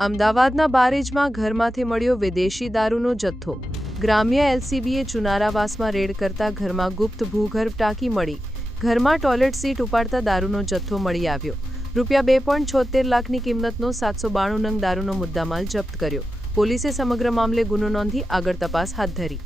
અમદાવાદના બારેજમાં ઘરમાંથી મળ્યો વિદેશી દારૂનો જથ્થો। ગ્રામ્ય એલસીબીએ ચુનારાવાસમાં રેડ કરતા ઘરમાં ગુપ્ત ભૂગર્ભ ટાંકી મળી। ઘરમાં ટોયલેટ સીટ ઉપાડતા દારૂનો જથ્થો મળી આવ્યો। ₹2.76 લાખની કિંમતનો 792 નંગ દારૂનો મુદ્દામાલ જપ્ત કર્યો। પોલીસે સમગ્ર મામલે ગુનો નોંધી આગળ તપાસ હાથ ધરી।